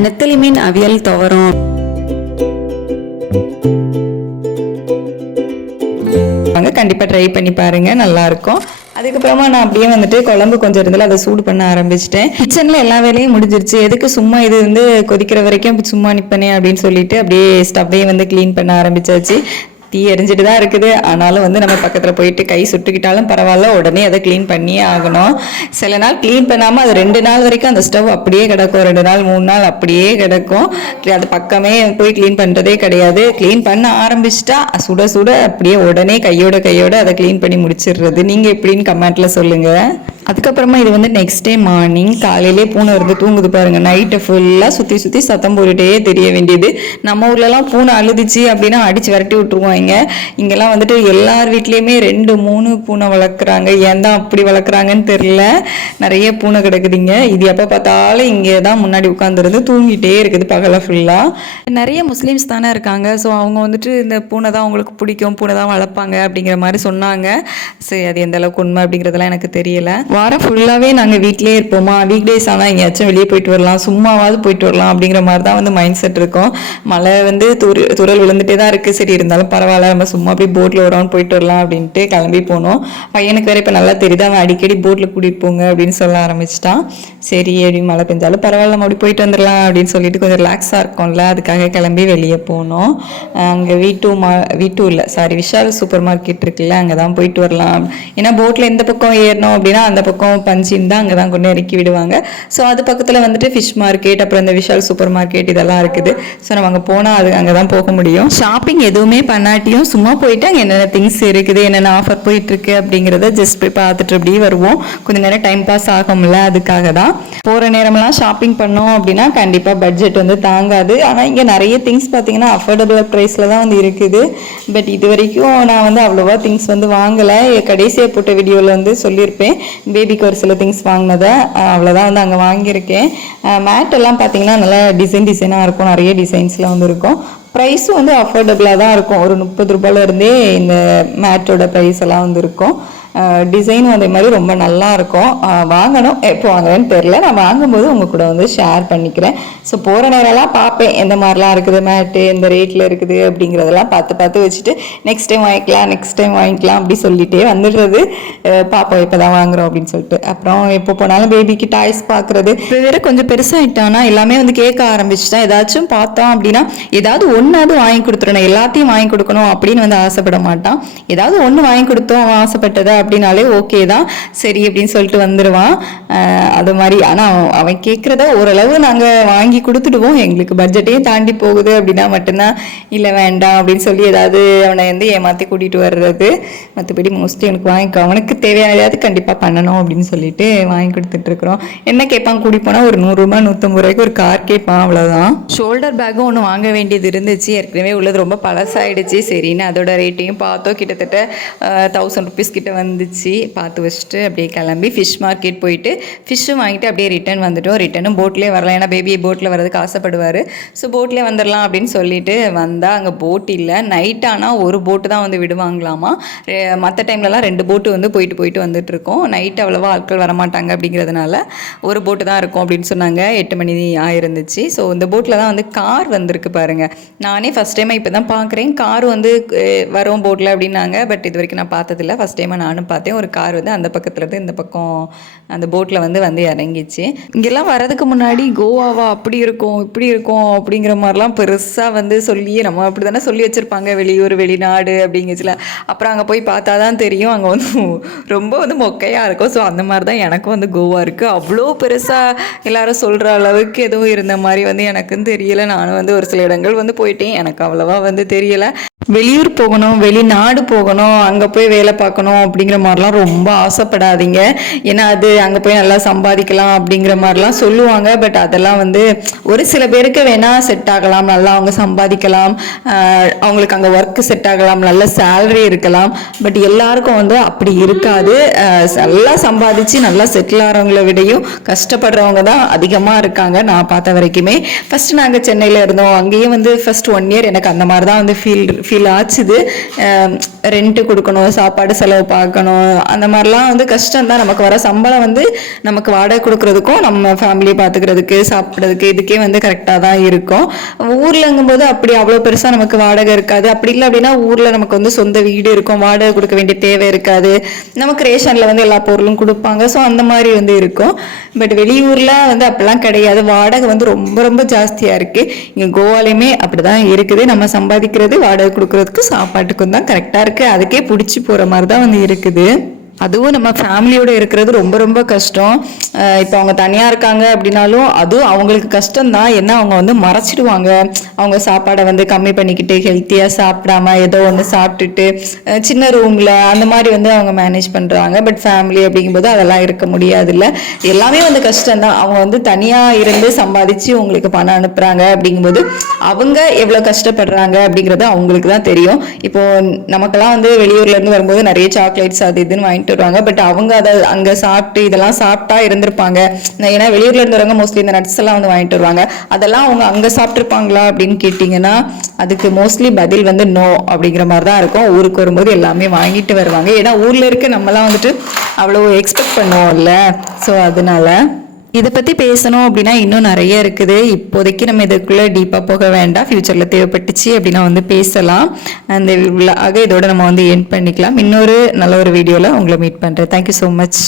நெத்தலி மீன் அவியல் துவரம். வாங்க கண்டிப்பாக ட்ரை பண்ணி பாருங்க நல்லாயிருக்கும் அதுக்கப்புறமா நான் அப்படியே வந்துட்டு குழம்பு கொஞ்சம் இருந்தாலும் அதை சூடு பண்ண ஆரம்பிச்சிட்டேன். கிச்சனில் எல்லா வேலையும் முடிஞ்சிருச்சு. எதுக்கு சும்மா இது வந்து கொதிக்கிற வரைக்கும் சும்மா நிற்பனே அப்படின்னு சொல்லிட்டு அப்படியே ஸ்டவ்வையும் வந்து க்ளீன் பண்ண ஆரம்பிச்சாச்சு. தீ எரிஞ்சிட்டு தான் இருக்குது. ஆனாலும் வந்து நம்ம பக்கத்தில் போயிட்டு கை சுட்டுக்கிட்டாலும் பரவாயில்ல உடனே அதை க்ளீன் பண்ணியே ஆகணும். சில நாள் க்ளீன் பண்ணாமல் அது ரெண்டு நாள் வரைக்கும் அந்த ஸ்டவ் அப்படியே கிடக்கும். ரெண்டு நாள் மூணு நாள் அப்படியே கிடக்கும். அது பக்கமே போய் க்ளீன் பண்ணுறதே கிடையாது. க்ளீன் பண்ண ஆரம்பிச்சிட்டா சுட சுட அப்படியே உடனே கையோட கையோட அதை க்ளீன் பண்ணி முடிச்சிடுறது. நீங்கள் எப்படின்னு கமெண்ட்டில் சொல்லுங்கள் அதுக்கப்புறமா இது வந்து நெக்ஸ்ட் டே மார்னிங் காலையிலே பூனை வருது தூங்குது பாருங்க. நைட்டு ஃபுல்லாக சுற்றி சுற்றி சத்தம் போட்டுட்டே தெரிய வேண்டியது. நம்ம ஊர்லலாம் பூனை அழுதுச்சு அப்படின்னா அடிச்சு விரட்டி விட்டுருவாங்க இங்கெல்லாம் வந்துட்டு எல்லார் வீட்லேயுமே ரெண்டு மூணு பூனை வளர்க்குறாங்க. ஏன் தான் அப்படி வளர்க்குறாங்கன்னு தெரில நிறைய பூனை கிடக்குதுங்க. இது எப்போ பார்த்தாலும் இங்கே தான் முன்னாடி உட்காந்துருந்து தூங்கிட்டே இருக்குது பகலை ஃபுல்லாக நிறைய முஸ்லீம்ஸ் தானே இருக்காங்க. ஸோ அவங்க வந்துட்டு இந்த பூனை தான் அவங்களுக்கு பிடிக்கும். பூனை தான் வளர்ப்பாங்க அப்படிங்கிற மாதிரி சொன்னாங்க. சரி அது எந்த அளவுக்கு உண்மை அப்படிங்கிறதெல்லாம் எனக்கு தெரியல. வாரம் ஃபுல்லாகவே நாங்கள் வீட்டிலே இருப்போமா? வீக் டேஸ் ஆனால் எங்கேயாச்சும் வெளியே போயிட்டு வரலாம். சும்மாவாவது போயிட்டு வரலாம் அப்படிங்கிற மாதிரி தான் வந்து மைண்ட் செட் இருக்கும். மழை வந்து துரு துரல் விழுந்துட்டே தான் இருக்குது சரி இருந்தாலும் பரவாயில்ல. நம்ம சும்மா அப்படியே போட்டில் ஒரு போயிட்டு வரலாம் அப்படின்ட்டு கிளம்பி போனோம். பையனுக்கு வேறு இப்போ நல்லா தெரியுது. அவன் அடிக்கடி போட்டில் கூட்டிகிட்டு போங்க அப்படின்னு சொல்ல ஆரம்பிச்சிட்டான். சரி அப்படி மழை பெஞ்சாலும் பரவாயில்ல. நம்ம அப்படி போயிட்டு வந்துடலாம் அப்படின்னு சொல்லிட்டு கொஞ்சம் ரிலாக்ஸாக இருக்கும்ல. அதுக்காக கிளம்பி வெளியே போனோம். அங்கே வீட்டு மா வீட்டு இல்லை. சாரி விஷால் சூப்பர் மார்க்கெட் இருக்குல்ல அங்கே தான் போயிட்டு வரலாம். ஏன்னா போட்டில் எந்த பக்கம் ஏறணும் அப்படின்னா அந்த பக்கம் பஞ்சின் தான் அங்கே தான் கொண்டு இறக்கி விடுவாங்க. ஸோ அது பக்கத்தில் வந்துட்டு ஃபிஷ் மார்க்கெட் அப்புறம் இந்த விஷால் சூப்பர் மார்க்கெட் இதெல்லாம் இருக்குது. ஸோ நம்ம அங்கே போனால் அது அங்கே தான் போக முடியும். ஷாப்பிங் எதுவுமே பண்ணாட்டியும் சும்மா போயிட்டு அங்கே என்னென்ன திங்ஸ் இருக்குது என்னென்ன ஆஃபர் போயிட்டுருக்கு அப்படிங்கிறத ஜஸ்ட் போய் பார்த்துட்டு அப்படியே வருவோம். கொஞ்ச நேரம் டைம் பாஸ் ஆகும்ல அதுக்காக தான் போகிற நேரமெல்லாம் ஷாப்பிங் பண்ணோம் அப்படின்னா கண்டிப்பாக பட்ஜெட் வந்து தாங்காது. ஆனால் இங்கே நிறைய திங்ஸ் பார்த்தீங்கன்னா அஃபோர்டபுள் ப்ரைஸில் தான் வந்து இருக்குது. பட் இது வரைக்கும் நான் வந்து அவ்வளோவா திங்ஸ் வந்து வாங்கலை. கடைசியாக போட்ட வீடியோவில் வந்து சொல்லியிருப்பேன். பேபிக்கு ஒரு சில திங்ஸ் வாங்கினதை அவ்வளோதான் வந்து அங்கே வாங்கியிருக்கேன். மேட் எல்லாம் பார்த்தீங்கன்னா நல்லா டிசைன் டிசைனாக இருக்கும். நிறைய டிசைன்ஸ்லாம் வந்து இருக்கும். ப்ரைஸும் வந்து அஃபோர்டபுளாக தான் இருக்கும். ஒரு முப்பது ரூபாயிலேருந்தே இந்த மேட்டோட ப்ரைஸ் எல்லாம் வந்து இருக்கும். டிசைனும் அதே மாதிரி ரொம்ப நல்லா இருக்கும். வாங்கணும். எப்போ வாங்குறேன்னு தெரில நான் வாங்கும்போது உங்கள் கூட வந்து ஷேர் பண்ணிக்கிறேன். ஸோ போகிற நேரம்லாம் பார்ப்பேன். எந்த மாதிரிலாம் இருக்குது மேட்டு எந்த ரேட்டில் இருக்குது அப்படிங்கிறதெல்லாம் பார்த்து பார்த்து வச்சுட்டு நெக்ஸ்ட் டைம் வாங்கிக்கலாம் நெக்ஸ்ட் டைம் வாங்கிக்கலாம் அப்படி சொல்லிட்டே வந்துடுறது. பாப்பா இப்போ தான் வாங்குறோம் அப்படின்னு சொல்லிட்டு. அப்புறம் எப்போ போனாலும் பேபிக்கு டாய்ஸ் பார்க்குறது. இப்போ வேற கொஞ்சம் பெருசாகிட்டானா எல்லாமே வந்து கேட்க ஆரம்பிச்சுட்டா. ஏதாச்சும் பார்த்தோம் அப்படின்னா ஏதாவது ஒன்றாவது வாங்கி கொடுத்துடணும். எல்லாத்தையும் வாங்கி கொடுக்கணும் அப்படின்னு வந்து ஆசைப்பட மாட்டான். ஏதாவது ஒன்று வாங்கி கொடுத்தோம் ஆசைப்பட்டதை அப்படின்னாலே ஓகே தான். சரி அப்படின்னு சொல்லிட்டு வந்துடுவான் அது மாதிரி. ஆனால் அவன் கேட்குறத ஓரளவு நாங்கள் வாங்கி கொடுத்துடுவோம். எங்களுக்கு பட்ஜெட்டே தாண்டி போகுது அப்படின்னா மட்டும்தான். இல்லை வேண்டாம் அப்படின்னு சொல்லி ஏதாவது அவனை வந்து ஏமாற்றி கூட்டிகிட்டு வர்றது. மற்றபடி மோஸ்ட்லி எனக்கு வாங்கி அவனுக்கு தேவையானதாவது கண்டிப்பாக பண்ணணும் அப்படின்னு சொல்லிட்டு வாங்கி கொடுத்துட்ருக்குறோம் என்ன கேட்பான்? கூடி போனால் ஒரு நூறுரூபா நூற்றம்பது ரூபாய்க்கு ஒரு கார் கேட்பான் அவ்வளோதான் ஷோல்டர் பேக்கும் ஒன்று வாங்க வேண்டியது இருந்துச்சு. ஏற்கனவே உள்ளது ரொம்ப பழசாயிடுச்சு. சரின்னு அதோட ரேட்டையும் பார்த்தோம். கிட்டத்தட்ட தௌசண்ட் ருபீஸ் கிட்ட வந்துச்சு. பார்த்து வச்சுட்டு அப்படியே கிளம்பி ஃபிஷ் மார்க்கெட் போயிட்டு ஃபிஷ்ஷும் வாங்கிட்டு அப்படியே ரிட்டர்ன் வந்துட்டோம். ரிட்டனும் போட்லேயே வரலாம். ஏன்னா பேபி போட்டில் வரதுக்கு ஆசைப்படுவார். ஸோ போட்லேயே வந்துடலாம் அப்படின்னு சொல்லிட்டு வந்தால் அங்கே போட் இல்லை. நைட் ஆனால் ஒரு போட்டு தான் வந்து விடுவாங்களாமா? மற்ற டைம்லலாம் ரெண்டு போட்டு வந்து போயிட்டு போயிட்டு வந்துட்டு இருக்கோம். நைட் அவ்வளோவா ஆட்கள் வரமாட்டாங்க அப்படிங்கிறதுனால ஒரு போட்டு தான் இருக்கும் அப்படின்னு சொன்னாங்க. எட்டு மணி ஆயிருந்துச்சு. ஸோ இந்த போட்டில் தான் வந்து கார் வந்திருக்கு பாருங்கள் நானே ஃபஸ்ட் டைமாக இப்போ தான் பார்க்குறேன் கார் வந்து வரும் போட்டில் அப்படின்னாங்க. பட் இது வரைக்கும் நான் பார்த்ததில்ல. ஃபஸ்ட் டைமாக நானும் பார்த்தேன். ஒரு கார் வந்து அந்த பக்கத்துலேருந்து இந்த பக்கம் அந்த போட்டில் வந்து வந்து இறங்கிச்சு. இங்கெல்லாம் வரதுக்கு முன்னாடி கோவாவா அப்படி இருக்கும் இப்படி இருக்கும் அப்படிங்கிற மாதிரிலாம் பெருசாக வந்து சொல்லி நம்ம அப்படி தானே சொல்லி வச்சுருப்பாங்க. வெளியூர் வெளிநாடு அப்படிங்கச்சுல அப்புறம் அங்கே போய் பார்த்தா தான் தெரியும். அங்கே வந்து ரொம்ப வந்து மொக்கையாக இருக்கும். ஸோ அந்த மாதிரி தான் எனக்கும் வந்து கோவா இருக்குது அவ்வளோ பெருசாக எல்லாரும் சொல்கிற அளவுக்கு எதுவும் இருந்த மாதிரி வந்து எனக்கும் தெரியல. நானும் வந்து ஒரு சில இடங்கள் வந்து போயிட்டேன். எனக்கு அவ்வளோவா வந்து தெரியலை. வெளியூர் போகணும் வெளிநாடு போகணும் அங்கே போய் வேலை பார்க்கணும் அப்படிங்கிற மாதிரிலாம் ரொம்ப ஆசைப்படாதீங்க. ஏன்னா அது அங்கே போய் நல்லா சம்பாதிக்கலாம் அப்படிங்கிற மாதிரிலாம் சொல்லுவாங்க. பட் அதெல்லாம் வந்து ஒரு சில பேருக்கு வேணால் செட் ஆகலாம். நல்லா அவங்க சம்பாதிக்கலாம். அவங்களுக்கு அங்கே ஒர்க் செட் ஆகலாம். நல்ல சேலரி இருக்கலாம். பட் எல்லாருக்கும் வந்து அப்படி இருக்காது. நல்லா சம்பாதிச்சு நல்லா செட்டில் ஆகிறவங்களை விடையும் கஷ்டப்படுறவங்க தான் அதிகமாக இருக்காங்க நான் பார்த்த வரைக்குமே. ஃபர்ஸ்ட் நாங்கள் சென்னையில் இருந்தோம். அங்கேயும் வந்து ஃபஸ்ட் ஒன் இயர் எனக்கு அந்த மாதிரி தான் வந்து ஃபீல் ஃபீல் ஆச்சுது. ரெண்ட்டு கொடுக்கணும் சாப்பாடு செலவு பார்க்கணும். அந்த மாதிரிலாம் வந்து கஷ்டம் தான் நமக்கு வர சம்பளம் வந்து நமக்கு வாடகை கொடுக்கறதுக்கும் நம்ம ஃபேமிலியை பார்த்துக்கிறதுக்கு சாப்பிட்றதுக்கு இதுக்கே வந்து கரெக்டாக தான் இருக்கும். ஊர்லங்கும்போது அப்படி அவ்வளோ பெருசாக நமக்கு வாடகை இருக்காது. அப்படி இல்லை அப்படின்னா ஊரில் நமக்கு வந்து சொந்த வீடு இருக்கும். வாடகை கொடுக்க வேண்டிய தேவை இருக்காது. நமக்கு ரேஷனில் வந்து எல்லா பொருளும் கொடுப்பாங்க. ஸோ அந்த மாதிரி வந்து இருக்கும். பட் வெளியூரில் வந்து அப்படிலாம் கிடையாது. வாடகை வந்து ரொம்ப ரொம்ப ஜாஸ்தியாக இருக்குது இங்கே கோவாலையுமே அப்படி தான் இருக்குது. நம்ம சம்பாதிக்கிறது வாடகை கொடுக்குறதுக்கு சாப்பாட்டுக்கும் தான் கரெக்டாக இருக்குது அதுக்கே பிடிச்சி போகிற மாதிரி தான் வந்து இருக்குது. அதுவும் நம்ம ஃபேமிலியோட இருக்கிறது ரொம்ப ரொம்ப கஷ்டம். இப்போ அவங்க தனியாக இருக்காங்க அப்படின்னாலும் அதுவும் அவங்களுக்கு கஷ்டம் தான் ஏன்னா அவங்க வந்து மறைச்சிடுவாங்க. அவங்க சாப்பாடை வந்து கம்மி பண்ணிக்கிட்டு ஹெல்த்தியாக சாப்பிடாம ஏதோ ஒன்று சாப்பிட்டுட்டு சின்ன ரூமில் அந்த மாதிரி வந்து அவங்க மேனேஜ் பண்ணுறாங்க பட் ஃபேமிலி அப்படிங்கும்போது அதெல்லாம் இருக்க முடியாதுல்ல. எல்லாமே வந்து கஷ்டம் தான் அவங்க வந்து தனியாக இருந்து சம்பாதிச்சு உங்களுக்கு பணம் அனுப்புகிறாங்க அப்படிங்கும்போது அவங்க எவ்வளோ கஷ்டப்படுறாங்க அப்படிங்கிறது அவங்களுக்கு தான் தெரியும். இப்போ நமக்கெல்லாம் வந்து வெளியூர்ல இருந்து வரும்போது நிறைய சாக்லேட்ஸ் அது இதுன்னு வாங்கிட்டு வருவாங்க பட் அவங்க அதை அங்கே சாப்பிட்டு இதெல்லாம் சாப்பிட்டா இருந்திருப்பாங்க. ஏன்னா வெளியூர்ல இருந்து வரவங்க மோஸ்ட்லி இந்த நட்ஸ் எல்லாம் வந்து வாங்கிட்டு வருவாங்க. அதெல்லாம் அவங்க அங்கே சாப்பிட்ருப்பாங்களா அப்படின்னு கேட்டிங்கன்னா அதுக்கு மோஸ்ட்லி பதில் வந்து நோ அப்படிங்கிற மாதிரி தான் இருக்கும். ஊருக்கு வரும்போது எல்லாமே வாங்கிட்டு வருவாங்க. ஏன்னா ஊரில் இருக்க நம்மலாம் வந்துட்டு அவ்வளோ எக்ஸ்பெக்ட் பண்ணுவோம்ல. ஸோ அதனால இதை பற்றி பேசணும் அப்படின்னா இன்னும் நிறைய இருக்குது. இப்போதைக்கு நம்ம இதுக்குள்ளே டீப்பாக போக வேண்டாம். ஃப்யூச்சரில் தேவைப்பட்டுச்சு அப்படின்னா வந்து பேசலாம். அந்த ஆக இதோட நம்ம வந்து என் பண்ணிக்கலாம். இன்னொரு நல்ல ஒரு வீடியோவில் உங்களை மீட் பண்ணுறேன் தேங்க்யூ ஸோ மச்